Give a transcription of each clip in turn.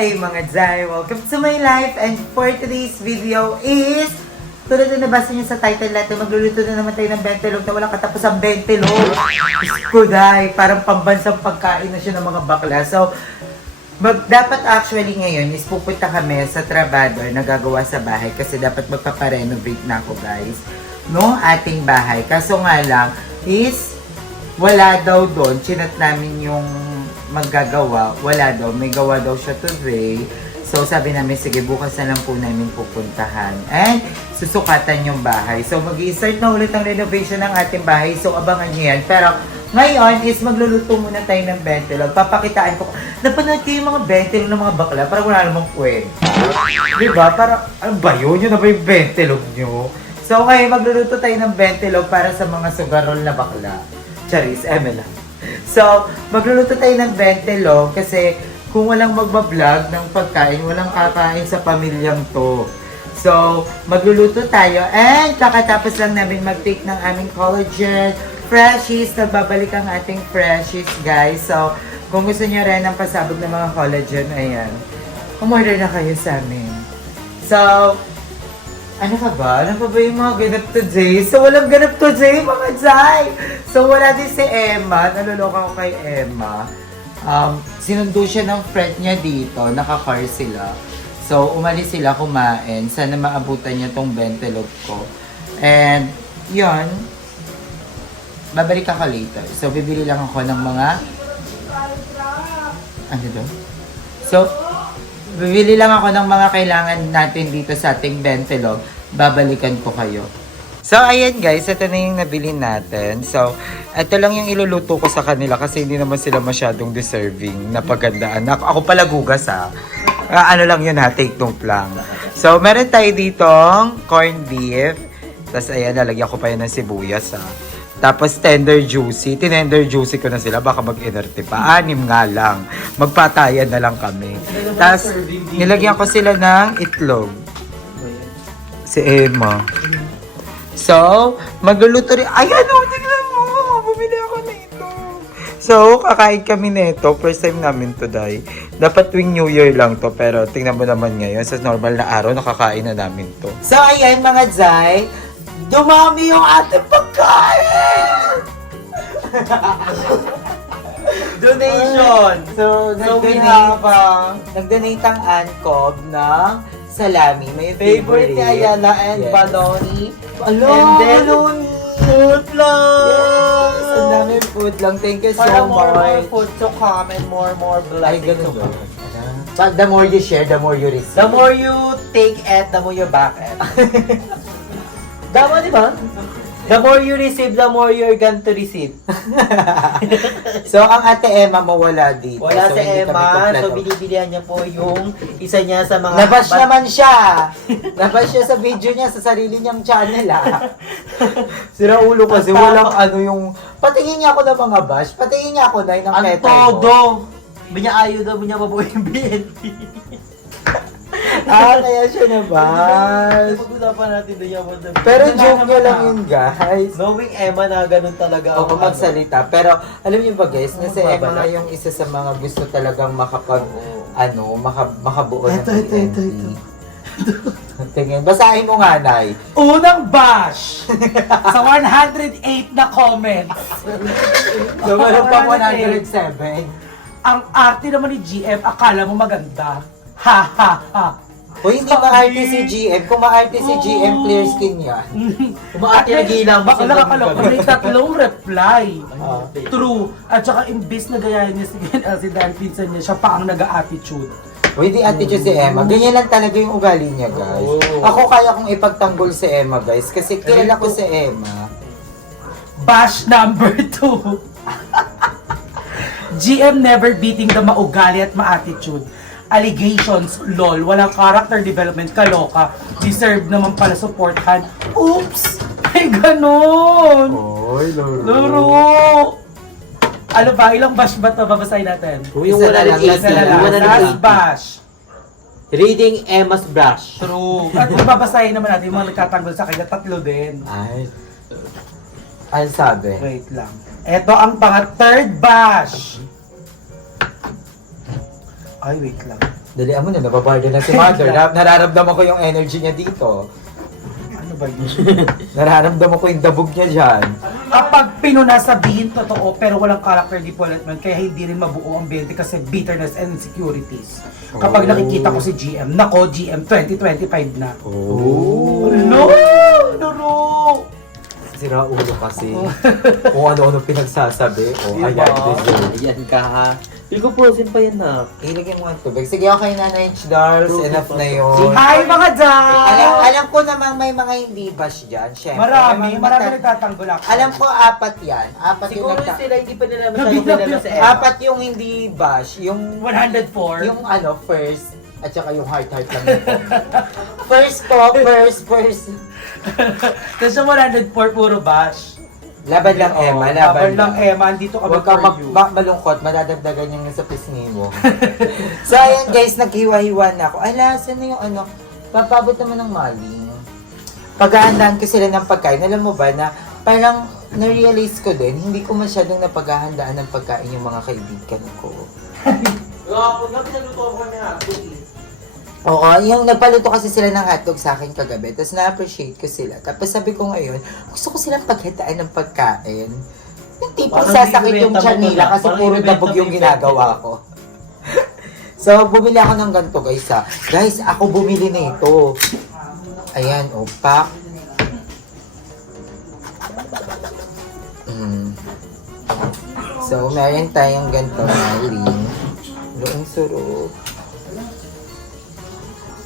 Hi mga Zay! Welcome to my life, and for today's video is tulad na nabasa niyo sa title natin, magluluto na naman tayo ng bentelog na walang katapusang bentelog. Kuday, parang pambansang pagkain na siya ng mga bakla. So, dapat actually ngayon is pupunta kami sa Trabador na gagawa sa bahay kasi dapat magpaparenovate na ako guys. No, ating bahay. Kaso nga lang is wala daw doon. Chinat namin yung maggagawa. Wala daw. May gawa daw siya today. So sabi namin, sige bukas na lang po namin pupuntahan. And susukatan yung bahay. So mag-i-start na ulit ang renovation ng ating bahay. So abangan nyo yan. Pero ngayon is magluluto muna tayo ng bentelog. Papakitaan ko. Napanood ko yung mga bentelog ng mga bakla. Parang wala namang kwenta. Diba? Parang, ano ba yun? Yun na ba yung bentelog nyo? So ngayon magluluto tayo ng bentelog para sa mga sugarol na bakla. Charis, Emela. So, magluluto tayo ng bentelog kasi kung walang magbablog ng pagkain, walang kakain sa pamilyang to. So, magluluto tayo and kakatapos lang namin mag-take ng aming collagen freshies. Nagbabalik ang ating freshies, guys. So, kung gusto niyo rin ng pasabog ng mga collagen, ayan, umorder na kayo sa amin. So, ano ka ba? Ano pa ba yung mga ganap today? So, walang ganap today, mga Zay! So, wala din si Emma. Naluloka ko kay Emma. Sinundo siya ng friend niya dito. Naka-car sila. So, umalis sila kumain. Sana maabutan niya tong bentelog ko. And, yun. Babalik ako later. So, bibili lang ako ng mga... Ano daw? So, bibili lang ako ng mga kailangan natin dito sa ating bentelog. Babalikan ko kayo. So, ayan guys. Ito na yung nabili natin. So, ito lang yung iluluto ko sa kanila kasi hindi naman sila masyadong deserving na pagandaan. Ako pala gugas ha. Ano lang yun ha, take note lang. So, meron tayo ditong corned beef. Tapos, ayan, lalagyan ko pa yan ng sibuyas ha. Tapos tender juicy. Tinender juicy ko na sila. Baka mag-inerte pa. 6 nga lang. Magpatayan na lang kami. Tapos nilagyan ko sila ng itlog. Si Emma. So, magluluto rin. Ayan o! Tignan mo! Bumili ako na itlog. So, kakain kami nito. First time namin today. Dapat tuwing New Year lang to. Pero tingnan mo naman ngayon. Sa normal na araw, nakakain na namin to. So, ayan mga Zay. Dumami yung ating pagkain! Donation! So nag-donate ang Ancob ng salami. May favorite ni Ayala and Baloney. Baloney! Food lang! Yes! Ang daming food lang. Thank you so much. More food to come and more blessings to come. But the more you share, the more you receive. The more you take it, the more you back it. Tama, di ba? The more you receive, the more you're going to receive. So, ang ate Emma mawala dito. Wala so, si hindi kami Emma, kompleto. so binibilihan niya po yung isa niya sa mga... Nabash naman siya! Nabash siya sa video niya, sa sarili niyang channel Sira ulo kasi, walang ano yung... Patingin niya ako ng mga bash, patingin niya ako na ng Ang letter todo! mo. Binya ayaw daw, binya mabuhay yung BNP. Kaya siya nabash. Pag-usapan natin doon yung mga... Pero joke niya lang yun, guys. Knowing Emma na ganun talaga O magsalita. Pero alam niyo ba guys, na si Emma nga Babala. yung isa sa mga gusto talagang makabuo ng Ito. Tingin, basahin mo nga, Nay. Unang bash sa 108 na comments. So, meron pang 107. Ang arte naman ni GM, akala mo maganda. Ha ha ha. O hindi maarte si GM. Kung maarte si GM, clear skin yan. Umaati na gilang. Baka nakakaloka. May 3 reply. Ah. True. At saka imbis na gayahin niya si Gwen Elsie dahil pinsan niya, siya pa ang nag-attitude. O hindi attitude si Emma. Ganyan lang talaga yung ugali niya, guys. Oo. Ako kaya kong ipagtanggol si Emma, guys. Kasi kilala ko si Emma. Bash number 2. GM never beating the maugali at ma-attitude. Allegations, lol, walang character development, kaloka. Deserve naman pala supportan. Oops! Ay, ganon! Oy, Laro! Ano ba? Ilang bash ba ito? Babasahin natin. Yung Isa na lang, 180. isa na lang. Last bash. Reading Emma's brush. True. At babasahin naman natin yung mga nagtatanggol sa kanya. 3 din. Ay. Ano sabi? Wait lang. Ito ang pang 3rd bash. Ay, wait lang. Dalian mo na, nababardo na si Mother. Nararamdaman ko yung energy niya dito. Ano ba yun? Nararamdaman ko yung dabog niya dyan. Kapag pinuna, sabihin totoo pero walang character development kaya hindi rin mabuo ang 20 kasi bitterness and insecurities. Kapag Oh. nakikita ko si GM, nako GM 2025 na. Oh. No! Nuro! Sira ulo kasi. Kung ano-ano pinagsasabi. O, Diba? ayan, deserve. Ayan ka ha. Feel ko frozen pa yan na. Ilagay mo ang tubig. Sige, okay na, H. Dars. Enough na yun. Hi mga dyan! Alam ko namang may mga hindi bash dyan. Siyempre. Marami May mga- nagtatanggol ako. Alam ko, apat yan. Apat yung Siguro sila hindi pa nila masyadong Nabigla kilala yung sa Emma. Apat yung hindi bash. Yung 104. yung ano, first. At saka yung heart lang nito. First po, first. Kasi 104 puro bash. Laban lang, Emma. Laban lang Emma, andito kami Huwag ka for you. malungkot, madadagdagan yung sa pisngi mo. So, ayan guys, naghiwa-hiwa na ako. Ala, saan na yung ano? Papabot naman ng maling. Paghahandaan ko sila ng pagkain. Alam mo ba na parang na-realize ko din, hindi ko masyadong napaghahandaan ng pagkain yung mga kaibigan ko. Nga, pinaluto ko na Oo, yung nagpaluto kasi sila ng hotdog sa akin kagabi, tapos na-appreciate ko sila. Tapos sabi ko ngayon, gusto ko silang paghataan ng pagkain. Yung tipong Parang sasakit yung binibenta mo tiyan nila na. kasi Parang puro binibenta dabog mo yung yung ginagawa ko. So, bumili ako ng ganito guys ha. Guys, ako bumili na ito. Ayan, opak. So, meron tayong ganito na ring. Ang sarap.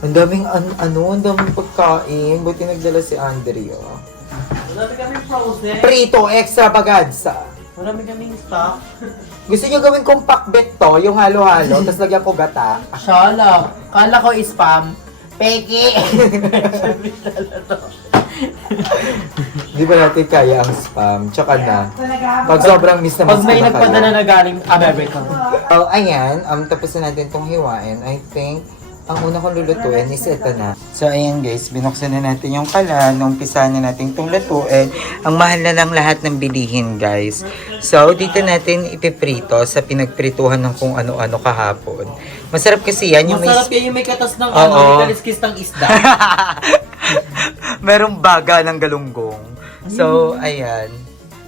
Ang daming ang daming pagkain. Buti nagdala si Andrea. Marami kami frozen. Prito extravaganza. Marami kaming stock. Gusto niyo gawin kong pakbet to, yung halo-halo, tapos lagyan ko gata. Shala. Kala ko spam. Peki! Di ba natin kaya ang spam? Tsaka na. Pag sobrang miss na Pag miss may ko na nagpadala kayo. na galing America. Oh, ayan. Tapos na natin itong hiwain. I think, ang una kong lulutuin is ito na. So, ayan guys. Binuksan na natin yung kalan. Umpisa na natin itong lutuin. Ang mahal na lang lahat ng bilihin, guys. So, dito natin ipiprito sa pinagprituhan ng kung ano-ano kahapon. Masarap kasi yan. Yung Masarap kayo may katas ng Oo. may kaliskis ng isda. Merong baga ng galunggong. So, ayan.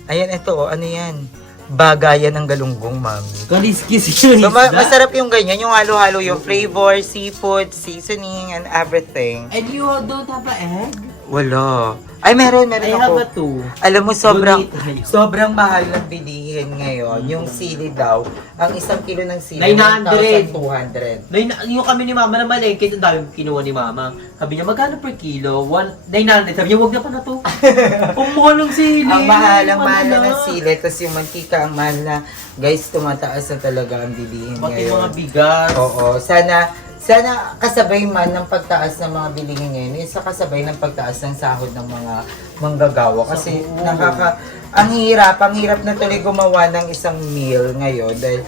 Ayan, ito. Ano yan? Bagayan ng galunggong, mami. Kaliskis yung So, isda. masarap yung ganyan. Yung halo-halo yung flavor, seafood, seasoning, and everything. And you don't have an egg? Wala. Ay, meron I ako. have a two. Alam mo, Donate kayo. sobrang mahal ng bilihin ngayon. Yung sili daw, ang isang kilo ng sili, 900. 1,200. Yung kami ni Mama na malengke, ang dami kinuha ni Mama. Sabi niya, magkano per kilo? 900. Sabi niya, wag na pa na to. Ang mahal ng sili. Ang mahal na Ano na? ng sili, tapos yung mantika, ang mahal na, guys, tumataas na talaga ang bilihin Pati ngayon. mga bigas. Oo, sana kasabay man ng pagtaas ng mga bilihin ngayon, isa kasabay ng pagtaas ng sahod ng mga manggagawa. Kasi Oo. ang hirap na tuloy gumawa ng isang meal ngayon dahil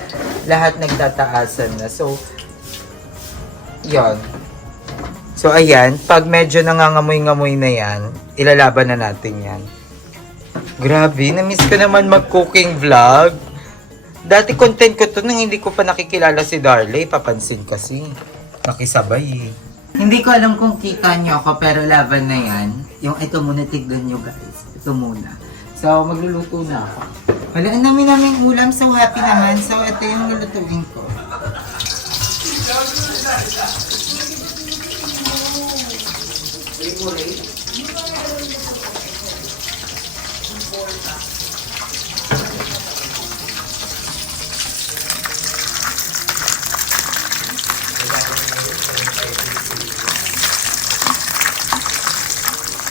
lahat nagtataasan na. So, yon. So, ayan, pag medyo nangangamoy-ngamoy na yan, ilalaban na natin yan. Grabe, na-miss ko naman mag-cooking vlog. Dati content ko to nung hindi ko pa nakikilala si Darley. Papansin kasi. Nakisabay eh. Hindi ko alam kung kita nyo ako pero laban na yan. Yung ito muna, tignan nyo guys. Ito muna. So, magluluto na ako. Wala, ang dami naming ulam. So, happy naman. So, ito yung lulutuin ko.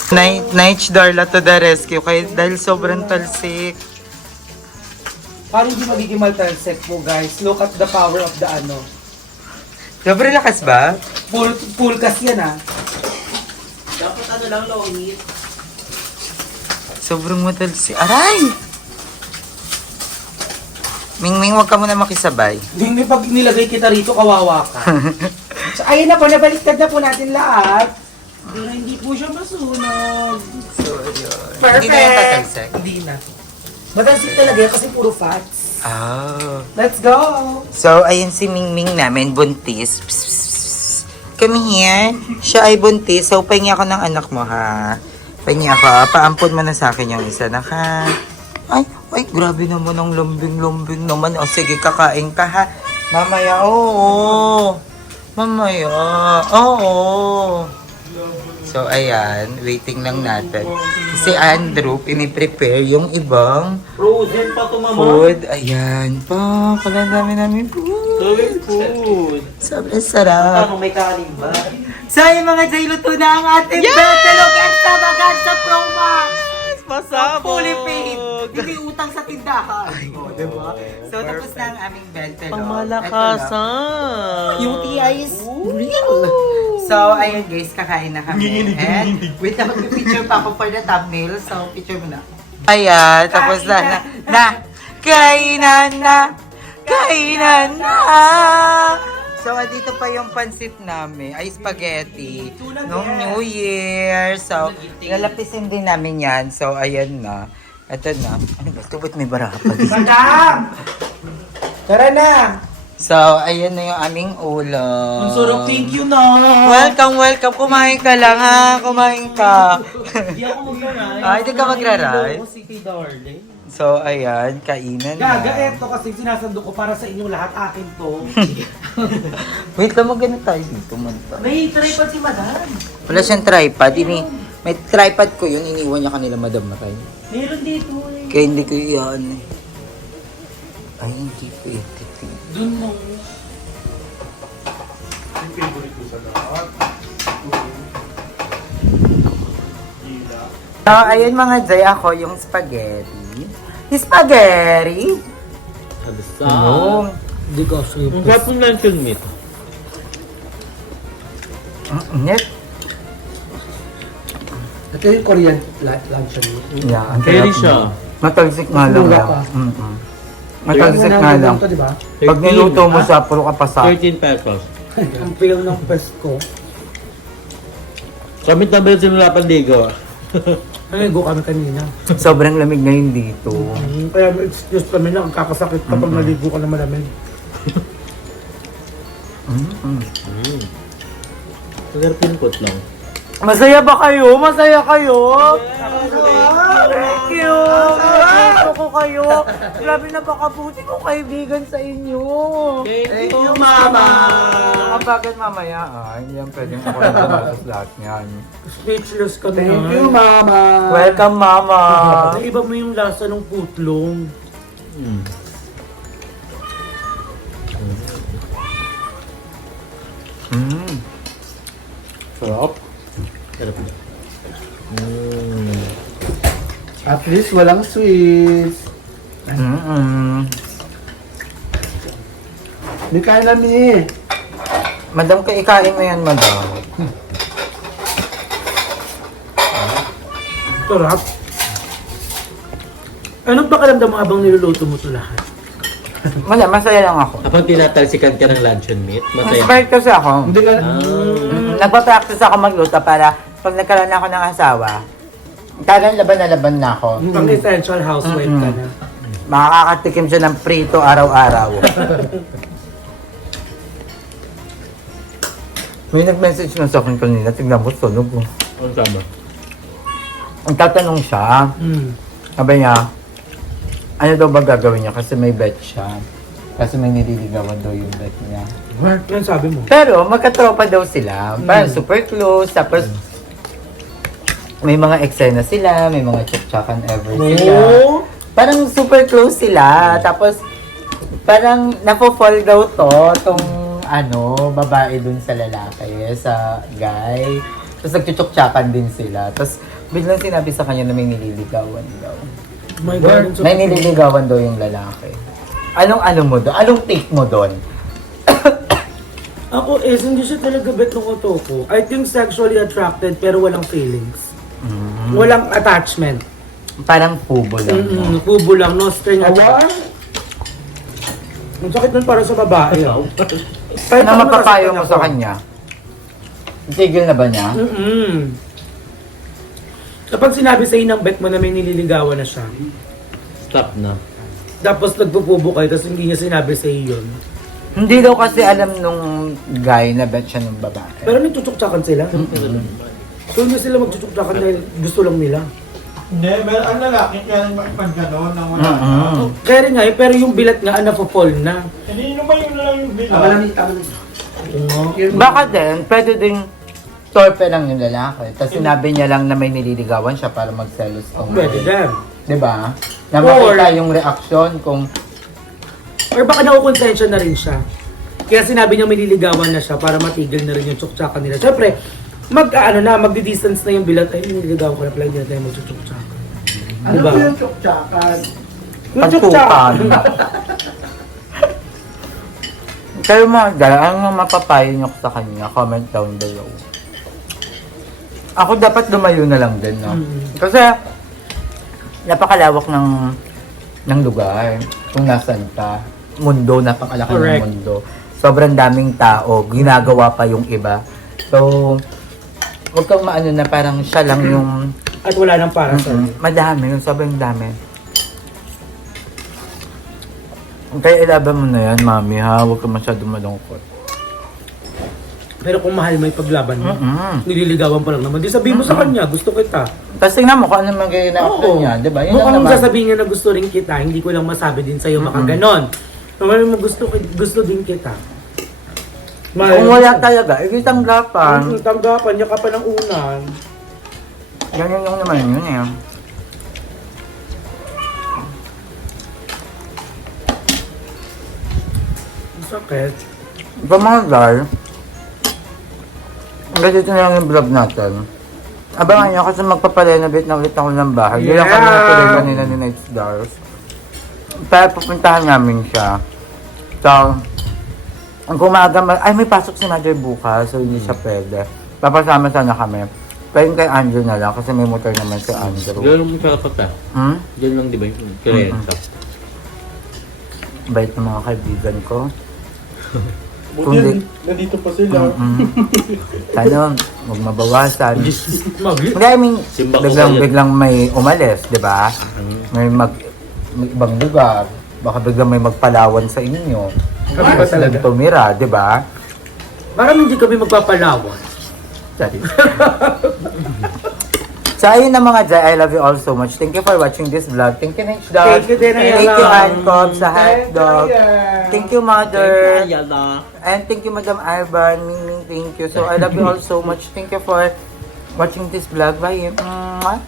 Night Darla to the rescue dahil sobrang talsik. Parang hindi magiging maltalsek mo guys. Look at the power of the ano. Sobrang lakas ba? Full kasi yan ah. Dapat ano lang, low heat. Sobrang matalsik. Aray! Ming, wag ka muna makisabay. Hindi pag nilagay kita rito, kawawa ka. So, ayun na po, nabaliktad na po natin lahat. Pero hindi po siya masunog. So, yun. Perfect! Hindi na yung tatalsik. Hindi na. Matalsik talaga yan kasi puro fats. Ah. Let's go! So, ayun si Ming namin, buntis. Psst, psst, psst. Come here. Siya ay buntis. So, pahingi ako ng anak mo, ha? Pahingi ako. Paampun mo na sa akin yung isa na, ha? Ay, grabe naman ang lambing-lambing naman. O, sige, kakain ka, ha? Mamaya, oo. Mamaya, oo. So, ayan. Waiting lang natin. Si Andrew, piniprepare yung ibang Frozen pa to, mama. food. Ayan pa. Kala namin Food. Sobrang sarap. Ano, may kanin ba? So, yung mga Jay, luto na ang ating Betelog Extravaganza Pro Max! Pasabog! Fully paid! Hindi utang sa tindahan. O, diba? So, tapos na ang aming Betelog. Pangmalakasan! UTI is real! So, ayun guys, kakain na kami. And, wait na, mag-picture pa ako for the thumbnail. So, picture mo na. Ayan, tapos na. Kainan na! Kainan na! So, dito pa yung pansit namin. Ay, spaghetti. Nung New Year. So, lalapisin din namin yan. So, ayan na. Ito na. Ano ba? Ito ba't may baraha pa dito? Madam! Tara na! So, ayan na yung aming ulam. Ang sarap, thank you na! Welcome. Kumain ka lang, ha? Kumain ka. Hindi ako magraray. Ay, hindi ka magraray? Ako si kay darling. So, ayan. Kainan na. Gaga, eto kasi sinasando ko para sa inyong lahat, akin to. Wait lang, magano tayo dito. May tripod si madam. Wala siyang tripod. May tripod ko yun. Iniwan niya kanila, madam, matay. Meron dito eh. Kaya hindi ko iyan eh. Ay, hindi ko ito. Doon mo. So, ayun mga Jay, ako yung spaghetti. Spaghetti? Ano? Hindi ko sure. Ang sarap ng luncheon meat. Ang init. Ito yung Korean luncheon meat. Yeah, ang Very sarap. siya. Matalsik nga lang. Luga pa. Matalsik nga lang. Ito, di ba? Pag niluto mo sa puro kapasa. 13 pesos. Ang feel ng Pasko. Kami tabi simula pandigo. Naligo kami kanina. Sobrang lamig ngayon dito. Kaya may excuse kami lang, kakasakit kapag naligo ka na malamig. Sarap yung kot lang. Masaya ba kayo? Masaya kayo? Thank you! Gusto ko kayo. Grabe napakabuti kong kaibigan sa inyo. Thank you, mama! Kapagod mamaya, hindi yan pwedeng ako na tumatas lahat niyan. Speechless kami. Thank na. you, Mama. Welcome, Mama! Iba mo yung lasa ng putlong. Sarap. Sarap na. At least walang sweets. Hindi kaya namin eh. Madam, ikain mo yan, madam. Sarap. Anong pakiramdam mo habang niluluto mo ito lahat? Madam, masaya lang ako. Kapag tinatalsikan ka ng luncheon meat, masaya. Inspired kasi ako. Hindi ka... Nagpa-practice ako magluto para pag nagkaroon ako ng asawa, talagang laban na ako. Pang essential housewife ka na. Makakatikim siya ng prito araw-araw. May nag-message na sa akin kanina, tignan mo, sunog. Ang sama. Ang tatanong siya, sabi niya, ano daw ba gagawin niya? Kasi may bet siya. Kasi may nililigawan daw yung bet niya. What? Yan sabi mo. Pero magkatropa daw sila. Parang super close. Tapos may mga eksena sila. May mga chok-chokan ever sila. Oh! Parang super close sila. Tapos parang napofall daw tong babae dun sa lalaki, sa guy. Tapos nagchuchok-chokan din sila. Tapos biglang sinabi sa kanya na may nililigawan daw. Oh my God. May nililigawan daw yung lalaki. Anong mo doon? Anong take mo doon? Ako hindi siya talaga bet ng otoko. I think sexually attracted pero walang feelings. Walang attachment. Parang pubo lang. No? Kubo lang, no string attached. Ang sakit nun para sa babae. Kahit Ano ako mapapayo nasaktan mo ako. sa kanya? Tigil na ba niya? Kapag sinabi sa'yo ng bet mo na may nililigawan na siya, Stop na. tapos nagpupubo kayo, tapos hindi niya sinabi sa'yo yun, Hindi daw kasi alam nung guy na bet siya ng babae. Pero nagchuchukchakan sila. So hindi sila magchuchukchakan dahil gusto lang nila. Hindi, meron ang lalaki kaya nang makipag gano'n nang wala. Kaya rin nga eh, pero yung bilat nga napapall na. Hindi naman yun na lang yung bilang. Baka din, pwede ding torpe lang yung lalaki. Tapos sinabi niya lang na may nililigawan siya para magselos tong Pwede din. Diba? Na makita yung reaksyon kung Or baka nakukonsensya na rin siya. Kaya sinabi niya may nililigawan na siya para matigil na rin yung tsuktsakan nila. Siyempre, magdi-distance na yung bilat. Ay, nililigawan ko na pala, hindi na tayo magtsuktsakan. Ano Diba? ba yung tsuktsakan? Yung tsuktsakan. kayo mga guys, ano mapapayo niyo sa kanya? Comment down below. Ako dapat lumayo na lang din, no? Kasi napakalawak ng lugar kung nasan ka. Mundo, napakalaki Correct. ng mundo. Sobrang daming tao, ginagawa pa yung iba. So, huwag kang maano na parang siya lang yung At wala nang para sa madami, yung sobrang dami. Kaya ilaban mo na yan, mami, ha? Huwag ka masyadong malungkot. Pero kung mahal mo yung paglaban mo, nililigawan pa lang naman. Di sabihin mo sa kanya, gusto kita. Tapos tingnan mo kung ano magiging reaction niya, di ba? Yun lang Mukhang naman. sasabihin niya na gusto rin kita, hindi ko lang masabi din sa'yo baka ganon. Kung ano mo gusto din kita. Kung wala talaga, tanggapan. Tanggapan niya ka pa ng unan. Ganyan yung naman yun eh. Sakit. So mga guys, hanggang dito na lang yung vlog natin. Abangan nyo kasi magpaparenovate na ulit ako ng bahay. Yun lang kami natuloy kanina ni Night Stars. Pero pupuntahan namin siya. So, ang kumaga, ay may pasok si Mother bukas, so hindi siya pwede. Papasama sana kami. Pero kay Andrew na lang kasi may motor naman si Andrew. Diyan lang yung kakapagta. Hmm? Diyan lang di ba yung kareta? Bait ng mga kaibigan ko. Buti nandito pa sila. Sana, huwag mabawasan. Magi. Hindi, I mean, Simba ko kaya. biglang may umalis, di ba? May ibang lugar. Baka biglang may magpalawan sa inyo. Kami ba talaga? Tumira, di ba? Parang hindi kami magpapalawan. Sorry. So, ayun na mga Jai, I love you all so much. Thank you for watching this vlog. Thank you, Next Dog. Thank you din, Thank Ayala. you, Ancob, sa hotdog. Thank you, Mother. Ayala. And thank you, Madam Ivan. Ming, thank you. So, I love you all so much. Thank you for watching this vlog. Bye. Mwah.